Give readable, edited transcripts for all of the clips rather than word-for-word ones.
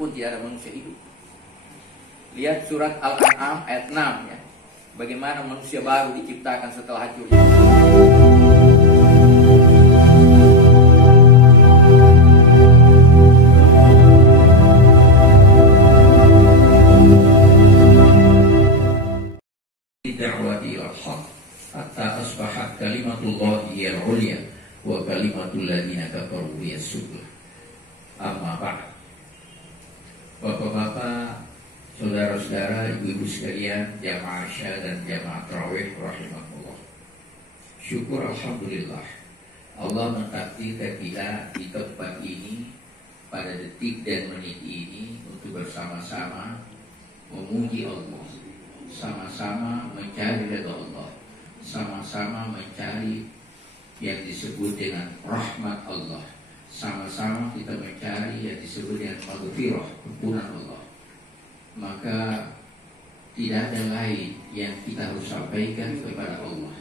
pun tidak ada manusia hidup. Lihat surat Al-An'am ayat 6 ya. Bagaimana manusia baru diciptakan setelah hancur. Da'wati al-haq hatta asbahat kalimatullahi al-ulya wa kalimatul ladzina kafaru yas-sufla. Amma ba'd. Bapak-bapak, saudara-saudara, ibu-ibu sekalian, jamaah Isya dan jamaah tarawih rahimahullah. Syukur alhamdulillah Allah mentakdirkan kita di tempat ini pada detik dan menit ini untuk bersama-sama memuji Allah, sama-sama mencari ridha Allah, sama-sama mencari yang disebut dengan rahmat Allah, sama-sama kita mencari yang disebut dengan maghfirah, ampunan Allah. Maka tidak ada lain yang kita harus sampaikan kepada Allah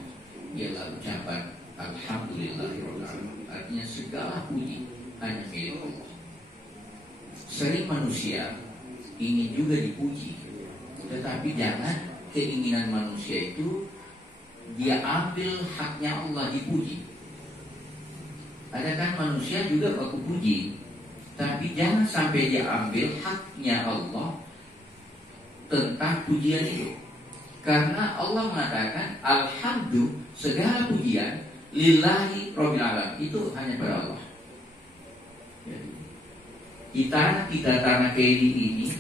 ialah ucapan alhamdulillahirabbil alamin. Artinya segala puji hanya milik Allah. Sering manusia ingin juga dipuji, tetapi jangan keinginan manusia itu dia ambil haknya Allah dipuji. Ada kan manusia juga baku puji, tapi jangan sampai dia ambil haknya Allah tentang pujian itu. Karena Allah mengatakan alhamdulillah, segala pujian lillahi rabbil alamin, itu hanya pada Allah. Jadi, kita tanah KD ini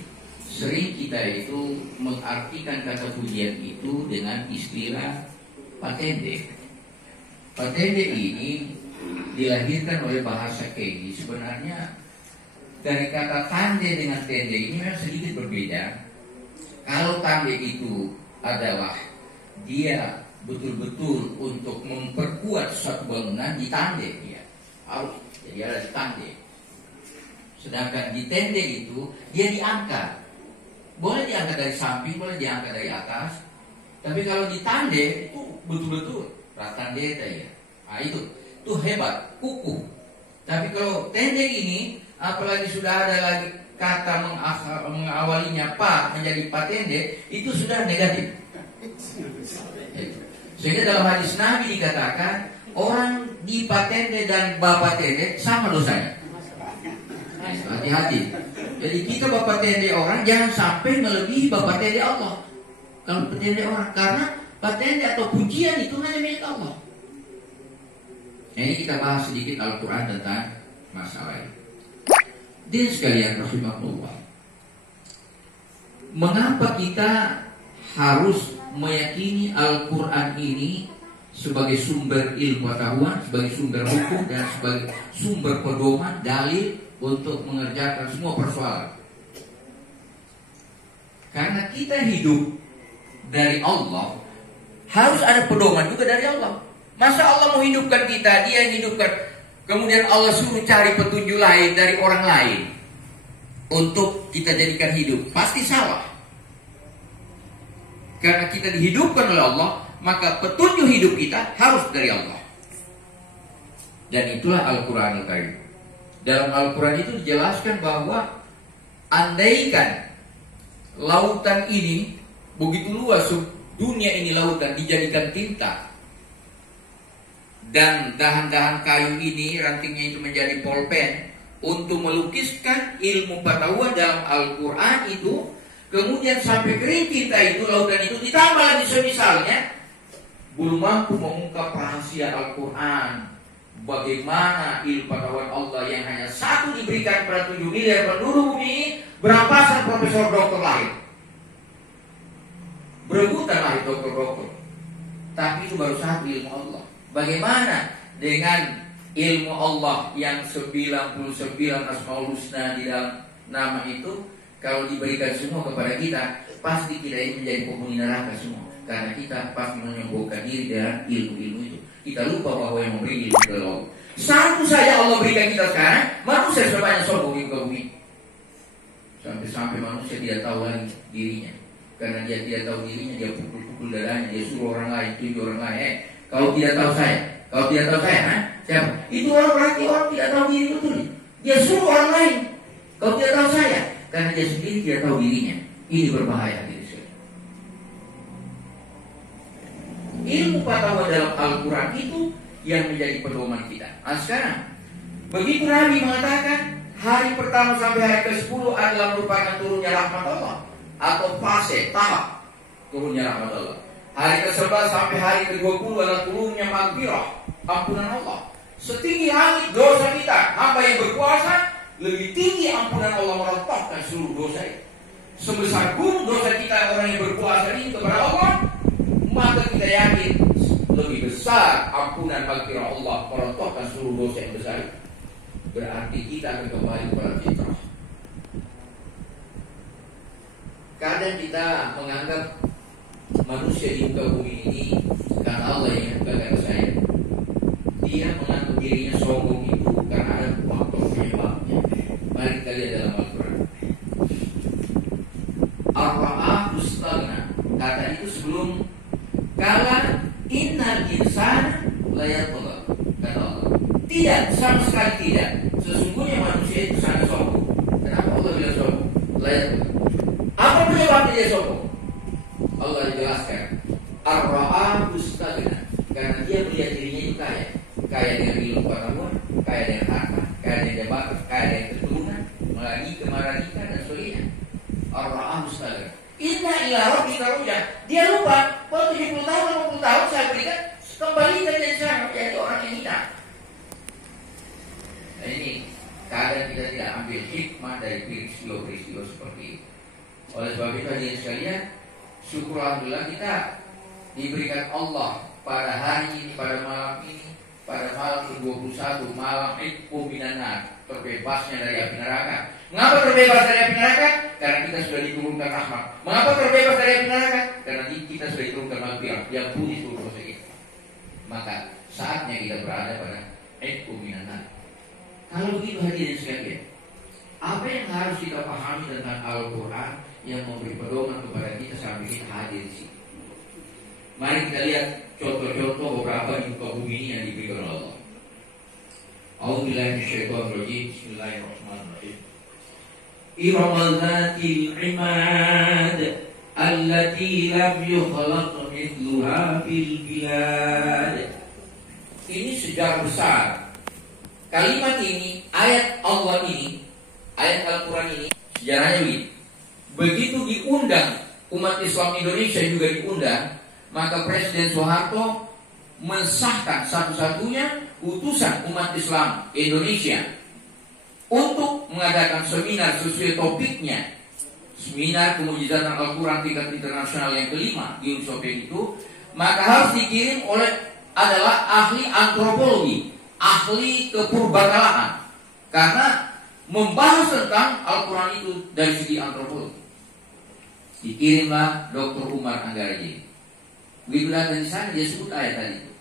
sering kita itu mengartikan kata pujian itu dengan istilah patende. Patende ini dilahirkan oleh bahasa KD. Sebenarnya dari kata tande dengan tende ini memang sedikit berbeda. Kalau tande itu adalah dia betul-betul untuk memperkuat suatu bangunan, di tande dia harus jadi ada di tande. Sedangkan di tende itu dia diangkat, boleh diangkat dari samping, boleh diangkat dari atas. Tapi kalau di tande itu betul-betul ratande ya. Nah itu hebat, kukuh. Tapi kalau tende ini, apalagi sudah ada lagi kata mengawalinya pa menjadi patende, itu sudah negatif. Sehingga dalam hadis Nabi dikatakan orang di patende dan bapatende sama dosanya. Hati-hati. Jadi kita bapatende orang jangan sampai melebihi bapatende Allah. Kalau patende orang, karena patende atau pujian itu hanya milik Allah. Nah, ini kita bahas sedikit Al-Quran tentang masalah ini. Din sekalian rahimahullah, mengapa kita harus meyakini Al-Quran ini sebagai sumber ilmu pengetahuan, sebagai sumber hukum, dan sebagai sumber pedoman, dalil untuk mengerjakan semua persoalan? Karena kita hidup dari Allah, harus ada pedoman juga dari Allah. Masa Allah mau hidupkan kita, dia yang hidupkan, kemudian Allah suruh cari petunjuk lain dari orang lain untuk kita jadikan hidup? Pasti salah. Karena kita dihidupkan oleh Allah, maka petunjuk hidup kita harus dari Allah. Dan itulah Al-Quran Al-Karim. Dalam Al-Quran itu dijelaskan bahwa andaikan lautan ini begitu luas, dunia ini lautan dijadikan tinta, dan dahan-dahan kayu ini rantingnya itu menjadi pulpen untuk melukiskan ilmu pengetahuan dalam Al-Quran itu, kemudian sampai kering tinta itu, lautan itu, ditambah lagi semisalnya belum mampu mengungkap rahasia Al-Quran, bagaimana ilmu pengetahuan Allah yang hanya satu diberikan pada 7 miliar penduduk bumi ini, berampasan profesor doktor lahir, berebutan lahir doktor-doktor, tapi itu baru satu ilmu Allah. Bagaimana dengan ilmu Allah yang 99 Asmaul Husna di dalam nama itu? Kalau diberikan semua kepada kita, pasti kita ini menjadi penghuni neraka semua. Karena kita pasti menyombongkan diri dengan ilmu-ilmu itu. Kita lupa bahwa yang memberi ilmu adalah Allah. Satu saja Allah berikan kita sekarang, manusia sebanyak sombong di bumi. Sampai-sampai manusia tidak tahu lagi dirinya. Karena dia tidak tahu dirinya, dia pukul-pukul dadanya, dia suruh orang lain, tunjuk orang lain. Kalau tidak tahu saya, siapa? Itu orang berarti orang tidak tahu diri betul. Dia suruh orang lain. Kalau tidak tahu saya, karena dia sendiri tidak tahu dirinya. Ini berbahaya. Ilmu pengetahuan dalam Al-Quran itu yang menjadi pedoman kita. Nah sekarang, begitu Nabi mengatakan hari pertama sampai hari ke-10 adalah merupakan turunnya rahmat Allah, atau fase, tahap turunnya rahmat Allah. Hari ke-11 sampai hari ke-20 adalah turunnya maghfirah, ampunan Allah. Setinggi langit dosa kita, hamba yang berkuasa, lebih tinggi ampunan Allah merontokkan seluruh dosa itu. Sebesar gunung dosa kita orang yang berkuasa ini kepada Allah, maka kita yakin lebih besar ampunan maghfirah Allah merontokkan seluruh dosa yang besar. Berarti kita akan kembali kepada fitrah. Kadang kita menganggap manusia di muka bumi ini, karena Allah yang kata saya, dia menganggap dirinya sombong itu karena ada faktor penyebabnya. Mari kita lihat dalam Al-Quran. Ar-Ra'ah Ustagna, kata itu sebelum kala innal insana layatgha, kata Allah. Tidak, sama sekali tidak. Sesungguhnya manusia itu sangat sombong. Kenapa Allah bilang sombong? Layatgha. Apa penyebabnya dia sombong? Allah jelaskan. Ar-Ra'ah Ustagna, karena dia melihat dirinya itu kaya. Kaya dengan ilmu pengetahuan, kaya dengan harta, kaya dengan jabatan, kaya dengan keturunan, melalui kemaradikan dan sebagainya. Ar-Ra'ah Ustagna. Inna ila rabbika ruj'a. Dia lupa bahwa 70 tahun, 50 tahun saya berikan, kembalikan dari sana menjadi orang yang hina. Nah ini kadang kita tidak ambil hikmah dari peristiwa-peristiwa seperti ini. Oleh sebab itu hadirin sekalian, syukur alhamdulillah kita diberikan Allah pada hari ini, pada malam ini, pada malam ke-21, malam Idku Minanar, terbebasnya dari api neraka. Mengapa terbebas dari api neraka? Karena kita sudah diturunkan rahmat. Mengapa terbebas dari api neraka? Karena kita sudah diturunkan maghfirah yang putih seluruh dosa kita. Maka saatnya kita berada pada Idku Minanar. Kalau begitu hadirin sekalian, apa yang harus kita pahami tentang Al-Quran yang memberi pedoman kepada kita sampai kita hadir di sini? Mari kita lihat contoh-contoh beberapa di muka bumi ini yang diberikan oleh Allah. A'udzubillahi minasyaitonir rajim. Bismillahirrahmanirrahim. Iramal dzatil imad allati lam yukhlaq mithluha fil bilad. Ini sejarah besar. Kalimat ini, ayat Allah ini, ayat Al-Quran ini, sejarahnya begini. Begitu diundang umat Islam Indonesia juga diundang, maka Presiden Soeharto mensahkan satu-satunya utusan umat Islam Indonesia untuk mengadakan seminar sesuai topiknya. Seminar Kemujizatan Al-Quran tingkat internasional yang kelima di Uni Soviet itu, maka harus dikirim oleh adalah ahli antropologi, ahli kepurbakalaan, karena membahas tentang Al-Quran itu dari segi antropologi. Dikirimlah Dr. Umar Anggareji. Begitu datang di sana dia sebut ayat tadi itu.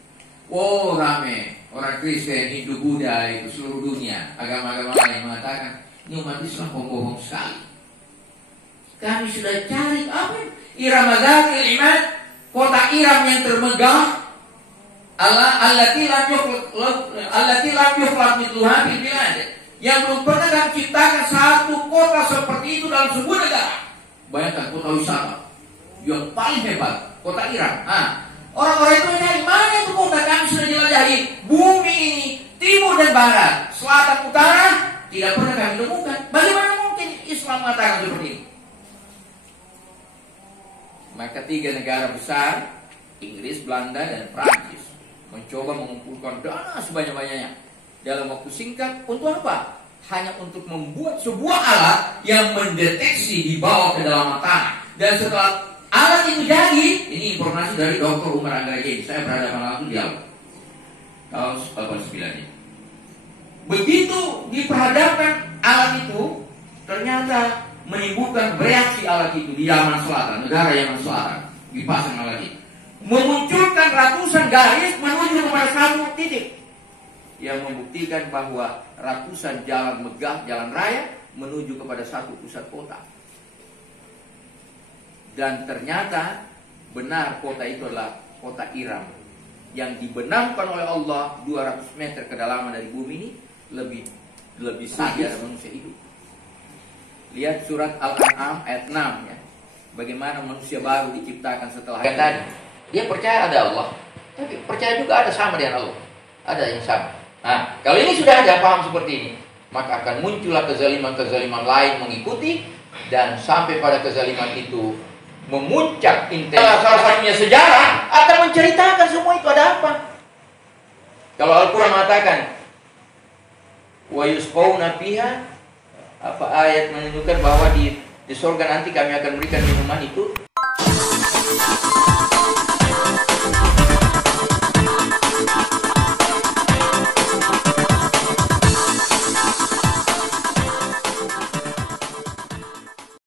Oh rame orang Kristen, Hindu, Buddha itu seluruh dunia, agama-agama lain mengatakan ini umat Islam bohong sekali. Kami sudah cari apa? Irama dzatil imad, kota Iram yang termegah, allati lam yukhlaq mithluha fil bilad, yang belum pernah kami ciptakan satu kota seperti itu dalam sebuah negara. Bayangkan kota wisata yang paling hebat, kota Iram. Orang-orang itu dari mana itu kota? Kami sudah jelajahi bumi ini, timur dan barat, selatan, utara, tidak pernah kami temukan. Bagaimana mungkin Islam mengatakan seperti ini? Maka 3 negara besar, Inggris, Belanda, dan Prancis, mencoba mengumpulkan dana sebanyak-banyaknya dalam waktu singkat. Untuk apa? Hanya untuk membuat sebuah alat yang mendeteksi di bawah kedalaman tanah. Dan setelah alat itu jadi, ini informasi dari Dr. Umar Anggareji, saya berhadapan langsung di tahun 89 ini. Begitu diperhadapkan alat itu, ternyata menimbulkan reaksi alat itu di Yaman Selatan, negara Yaman Selatan, dipasang alat itu, memunculkan ratusan garis menuju kepada satu titik, yang membuktikan bahwa ratusan jalan megah, jalan raya menuju kepada satu pusat kota. Dan ternyata benar kota itu adalah kota Iram, yang dibenamkan oleh Allah 200 meter kedalaman dari bumi ini, lebih sadar manusia hidup. Lihat surat Al-An'am ayat 6 ya. Bagaimana manusia baru diciptakan setelah tadi. Dia percaya ada Allah, tapi percaya juga ada sama dengan Allah. Ada yang sama. Nah, kalau ini sudah ada paham seperti ini, maka akan muncullah kezaliman-kezaliman lain mengikuti, dan sampai pada kezaliman itu memuncak intensitas. Salah satunya sejarah akan menceritakan semua itu ada apa. Kalau Al-Quran mengatakan wa yusqawna fiha, apa ayat menunjukkan bahwa di surga nanti kami akan berikan minuman itu